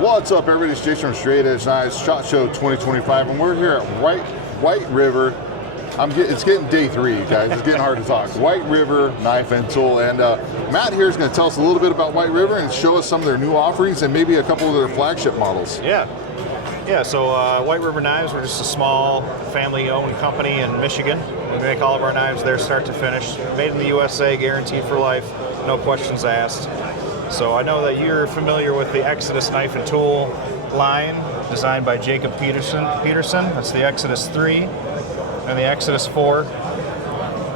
What's up, everybody? It's Jason from Trailhead Trapper SHOT Show 2025, and we're here at White River. It's getting day 3, guys. It's getting hard to talk. White River Knife and Tool, and Matt here is going to tell us a little bit about White River and show us some of their new offerings and maybe a couple of their flagship models. Yeah. So White River Knives, we're just a small family-owned company in Michigan. We make all of our knives there, start to finish. Made in the USA, guaranteed for life, no questions asked. So I know that you're familiar with the Exodus Knife and Tool line, designed by Jacob Peterson. That's the Exodus 3 and the Exodus 4.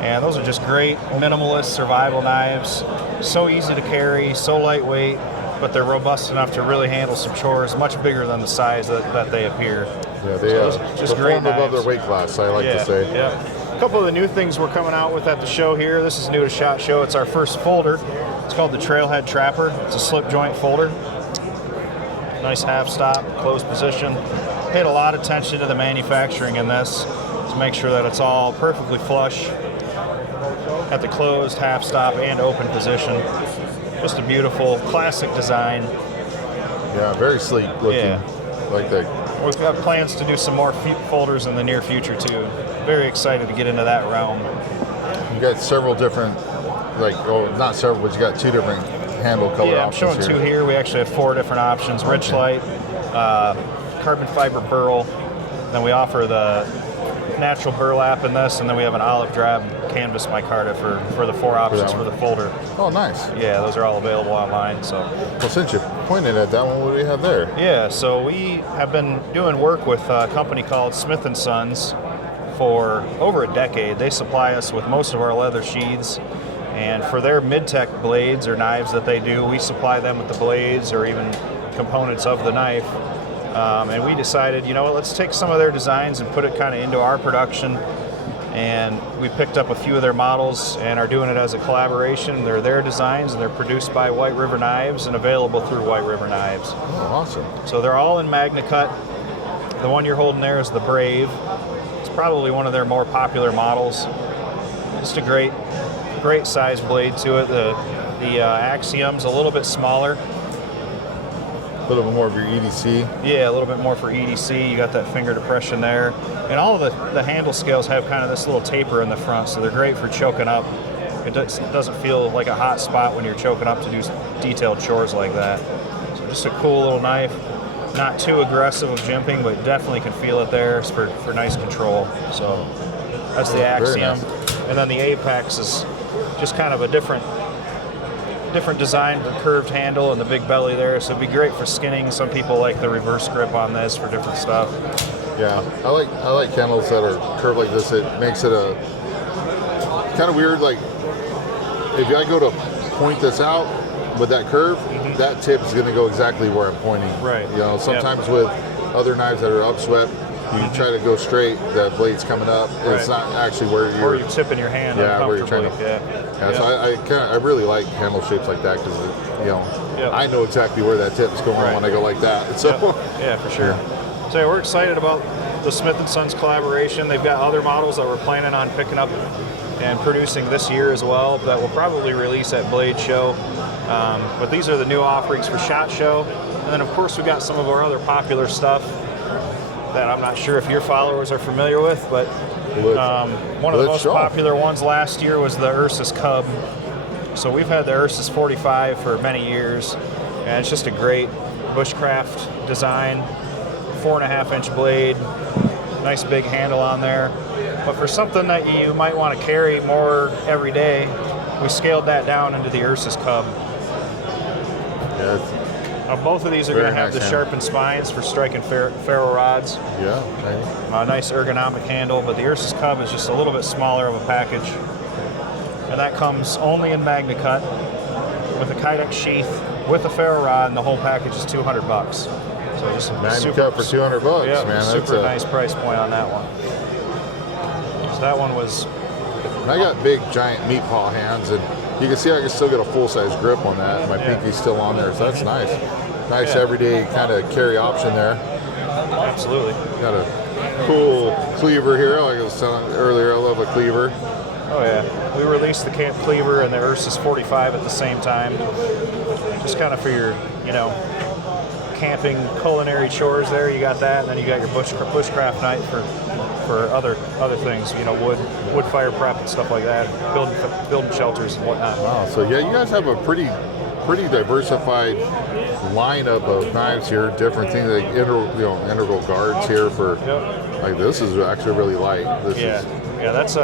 And those are just great minimalist survival knives. So easy to carry, so lightweight, but they're robust enough to really handle some chores, much bigger than the size that they appear. Yeah, they just great knives. Above their weight class, I like to say. Yeah. A couple of the new things we're coming out with at the show here. This is new to SHOT Show. It's our first folder. It's called the Trailhead Trapper. It's a slip joint folder. Nice half stop, closed position. Paid a lot of attention to the manufacturing in this to make sure that it's all perfectly flush at the closed, half stop, and open position. Just a beautiful, classic design. Yeah, very sleek looking. Yeah. Like that. We've got plans to do some more folders in the near future too. Very excited to get into that realm. You got several different, not several, but you got 2 different handle color options. Yeah, I'm showing 2 here. We actually have 4 different options. Rich light, carbon fiber burl. Then we offer the natural burlap in this, and then we have an olive drab canvas micarta for the 4 options for the folder. Oh, nice. Yeah, those are all available online. Well, since you pointed at that one, what do we have there? Yeah, so we have been doing work with a company called Smith & Sons for over a decade. They supply us with most of our leather sheaths, and for their mid-tech blades or knives that they do, we supply them with the blades or even components of the knife. And we decided, you know what, let's take some of their designs and put it kind of into our production. And we picked up a few of their models and are doing it as a collaboration. They're their designs, and they're produced by White River Knives and available through White River Knives. Oh, awesome. So they're all in Magna Cut. The one you're holding there is the Brave. It's probably one of their more popular models. Just a great size blade to it. The Axiom's a little bit smaller. A little bit more of your EDC. Yeah, a little bit more for EDC. You got that finger depression there. And all of the handle scales have kind of this little taper in the front, so they're great for choking up. It doesn't feel like a hot spot when you're choking up to do detailed chores like that. So just a cool little knife. Not too aggressive of jimping, but definitely can feel it there for nice control. So that's the Axiom. Nice. And then the Apex is just kind of a different design for curved handle and the big belly there, so it'd be great for skinning. Some people like the reverse grip on this for different stuff. Yeah, I like handles that are curved like this. It makes it a kind of weird, like if I go to point this out with that curve, that tip is going to go exactly where I'm pointing. Right. You know, sometimes with other knives that are upswept, you try to go straight, the blade's coming up. Right. It's not actually where you're... Or you're tipping your hand where you're trying to... So I really like handle shapes like that because, I know exactly where that tip is going when I go like that. So Yeah, for sure. So we're excited about the Smith & Sons collaboration. They've got other models that we're planning on picking up and producing this year as well that we'll probably release at Blade Show. But these are the new offerings for SHOT Show. And then, of course, we've got some of our other popular stuff that I'm not sure if your followers are familiar with, but one of the most popular ones last year was the Ursus Cub. So we've had the Ursus 45 for many years, and it's just a great bushcraft design, 4.5-inch blade, nice big handle on there. But for something that you might want to carry more every day, we scaled that down into the Ursus Cub. Yeah, both of these are going to have the sharpened spines for striking ferro rods. Yeah. Nice ergonomic handle, but the Ursus Cub is just a little bit smaller of a package. And that comes only in Magna Cut with a Kydex sheath, with a ferro rod, and the whole package is $200. So just Magna Cut for $200, yeah, man. Super nice price point on that one. So that one was... I got big, giant meat paw hands, and you can see I can still get a full-size grip on that. My pinky's still on there, so that's nice. Nice everyday kind of carry option there. Absolutely. Got a cool cleaver here, like I was telling earlier. I love a cleaver. Oh yeah, we released the Camp Cleaver and the Ursus 45 at the same time, just kind of for your, camping culinary chores there, you got that, and then you got your bushcraft knife for other things, you know, wood fire prep and stuff like that, building shelters and whatnot. Wow, so yeah, you guys have a pretty diversified lineup of knives here, different things like integral guards here for. Like this is actually really light. Yeah, that's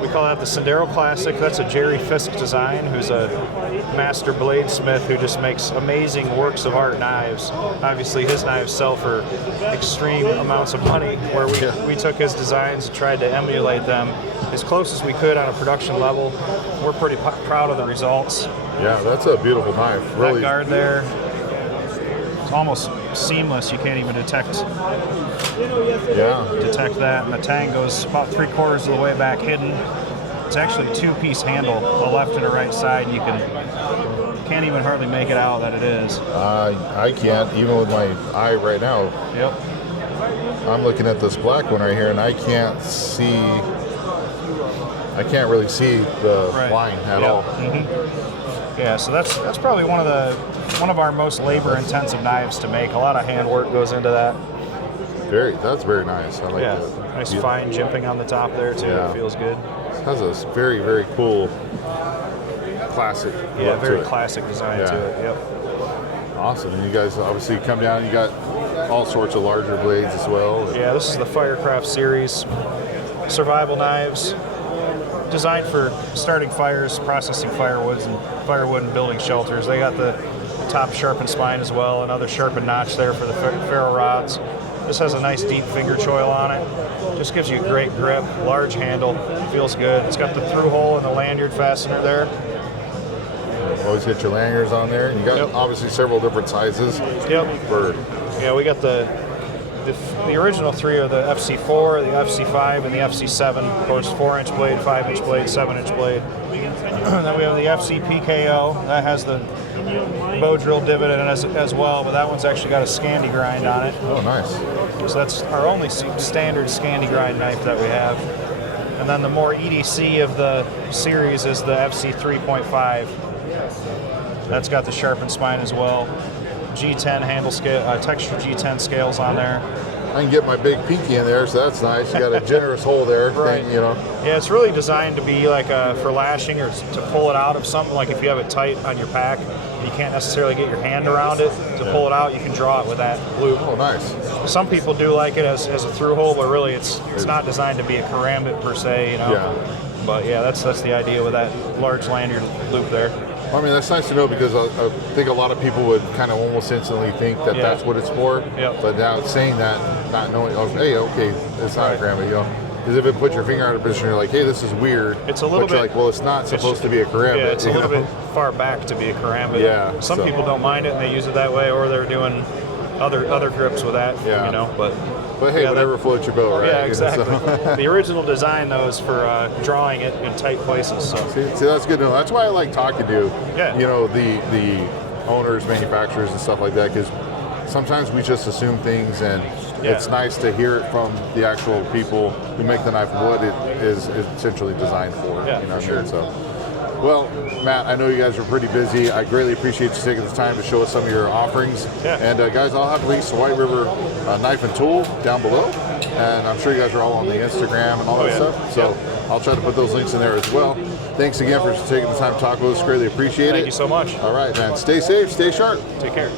we call that the Sendero Classic. That's a Jerry Fisk design, who's a master bladesmith who just makes amazing works of art knives. Obviously, his knives sell for extreme amounts of money, where we took his designs and tried to emulate them as close as we could on a production level. We're pretty proud of the results. Yeah, that's a beautiful knife. Really. That guard there, it's almost seamless. You can't even detect that. And the tang goes about 3/4 of the way back hidden. It's actually a 2-piece handle, a left and a right side. You can't even hardly make it out that it is. I can't, even with my eye right now. Yep. I'm looking at this black one right here, and I can't really see the line at all. Mm-hmm. Yeah, so that's probably one of our most labor-intensive knives to make. A lot of handwork goes into that. That's very nice. I like that. Nice fine jimping on the top there too. Yeah. It feels good. It has a very, very cool classic. Yeah, look very to it. classic design to it. Yep. Awesome. And you guys obviously come down. You got all sorts of larger blades as well. Yeah, this is the Firecraft series. Survival knives, designed for starting fires, processing firewood and building shelters. They got the top sharpened spine as well, another sharpened notch there for the ferro rods. This has a nice deep finger choil on it. Just gives you a great grip, large handle, feels good. It's got the through hole and the lanyard fastener there. Always get your lanyards on there. You got obviously several different sizes. Yep. For we got the original three are the FC4, the FC5, and the FC7. Of course, 4-inch blade, 5-inch blade, 7-inch blade. Then we have the FC PKO. That has the bow drill divot in it as well, but that one's actually got a Scandi grind on it. Oh, nice. So that's our only standard Scandi grind knife that we have. And then the more EDC of the series is the FC 3.5. That's got the sharpened spine as well. G10 handle scale, texture G10 scales on there. I can get my big pinky in there, so that's nice. You got a generous hole there, Right. thing, you know. Yeah, it's really designed to be like for lashing or to pull it out of something. Like if you have it tight on your pack, you can't necessarily get your hand around it to pull it out. You can draw it with that loop. Oh, nice. Some people do like it as a through hole, but really it's not designed to be a karambit per se, you know. Yeah. But yeah, that's the idea with that large lanyard loop there. I mean, that's nice to know because I think a lot of people would kind of almost instantly think that that's what it's for. Yep. But now saying that, not knowing, hey, okay, it's not a karambit, you know. Because if it puts your finger out of position, you're like, hey, this is weird. It's a little but you're bit. like, well, it's not supposed to be a karambit. Yeah, it's a little know? bit far back to be a karambit. Yeah, Some people don't mind it and they use it that way, or they're doing other grips with that. Yeah. You know, but hey, yeah, whatever floats your boat, right? Yeah, You know, exactly. so. The original design though is for drawing it in tight places. So. See, that's good to know. That's why I like talking to, Yeah. you know, the owners, manufacturers, and stuff like that. Because sometimes we just assume things, and it's nice to hear it from the actual people who make the knife what it is essentially designed for. Yeah, you know for sure. So, well, Matt, I know you guys are pretty busy. I greatly appreciate you taking the time to show us some of your offerings. Yeah. And guys, I'll have links to White River Knife and Tool down below. And I'm sure you guys are all on the Instagram and all that stuff. So I'll try to put those links in there as well. Thanks again for taking the time to talk with us. Greatly appreciate it. Thank you so much. All right, man. Stay safe. Stay sharp. Take care.